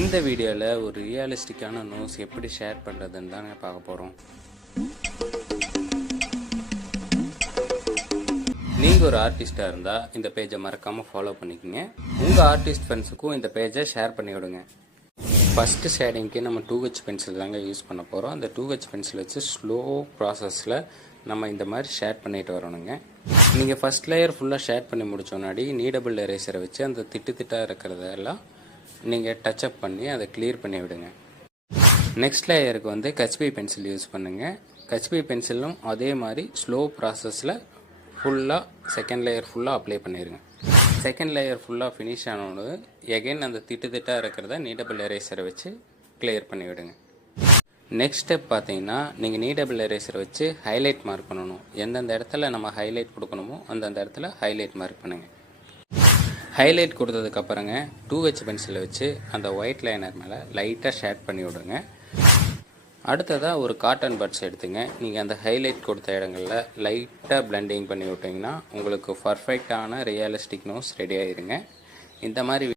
இந்த வீடியோவில் ஒரு ரியலிஸ்டிக்கான நோஸ் எப்படி ஷேர் பண்ணுறதுன்னு தாங்க பார்க்க போகிறோம். நீங்கள் ஒரு ஆர்டிஸ்ட்டாக இருந்தால் இந்த பேஜை மறக்காமல் ஃபாலோ பண்ணிக்கோங்க. உங்கள் ஆர்டிஸ்ட் ஃப்ரெண்ட்ஸுக்கும் இந்த பேஜை ஷேர் பண்ணி விடுங்க. ஃபஸ்ட்டு ஷேடிங்க்கு நம்ம 2H பென்சில் தாங்க யூஸ் பண்ண போகிறோம். அந்த 2H பென்சில் வச்சு ஸ்லோ ப்ராசஸில் நம்ம இந்த மாதிரி ஷேட் பண்ணிட்டு வரணுங்க. நீங்கள் ஃபஸ்ட் லேயர் ஃபுல்லாக ஷேட் பண்ணி முடிச்சோன்னாடி நீடபிள் எரேசரை வச்சு அந்த திட்டாக இருக்கிறதெல்லாம் நீங்கள் டச்சப் பண்ணி அதை கிளியர் பண்ணி விடுங்க. நெக்ஸ்ட் லேயருக்கு வந்து HB பென்சில் யூஸ் பண்ணுங்கள். HB பென்சிலும் அதே மாதிரி ஸ்லோ ப்ராசஸில் ஃபுல்லாக செகண்ட் லேயர் ஃபுல்லாக அப்ளை பண்ணிடுங்க. செகண்ட் லேயர் ஃபுல்லாக ஃபினிஷ் ஆனோடு எகைன் அந்த திட்டாக இருக்கிறத நீடபிள் எரேசரை வச்சு கிளியர் பண்ணி விடுங்க. நெக்ஸ்ட் ஸ்டெப் பார்த்தீங்கன்னா நீங்கள் நீடபிள் எரேசரை வச்சு ஹைலைட் மார்க் பண்ணணும். எந்தெந்த இடத்துல நம்ம ஹைலைட் கொடுக்கணுமோ அந்தந்த இடத்துல ஹைலைட் மார்க் பண்ணுங்கள். ஹைலைட் கொடுத்ததுக்கப்புறங்க 2H பென்சிலை வச்சு அந்த ஒயிட் லைனர் மேலே லைட்டாக ஷேட் பண்ணி விடுங்க. அடுத்ததாக ஒரு காட்டன் பட்ஸ் எடுத்துங்க. நீங்கள் அந்த ஹைலைட் கொடுத்த இடங்களில் லைட்டாக பிளெண்டிங் பண்ணி விட்டிங்கன்னா உங்களுக்கு பர்ஃபெக்டான ரியலிஸ்டிக் நோஸ் ரெடி ஆயிருங்க. இந்த மாதிரி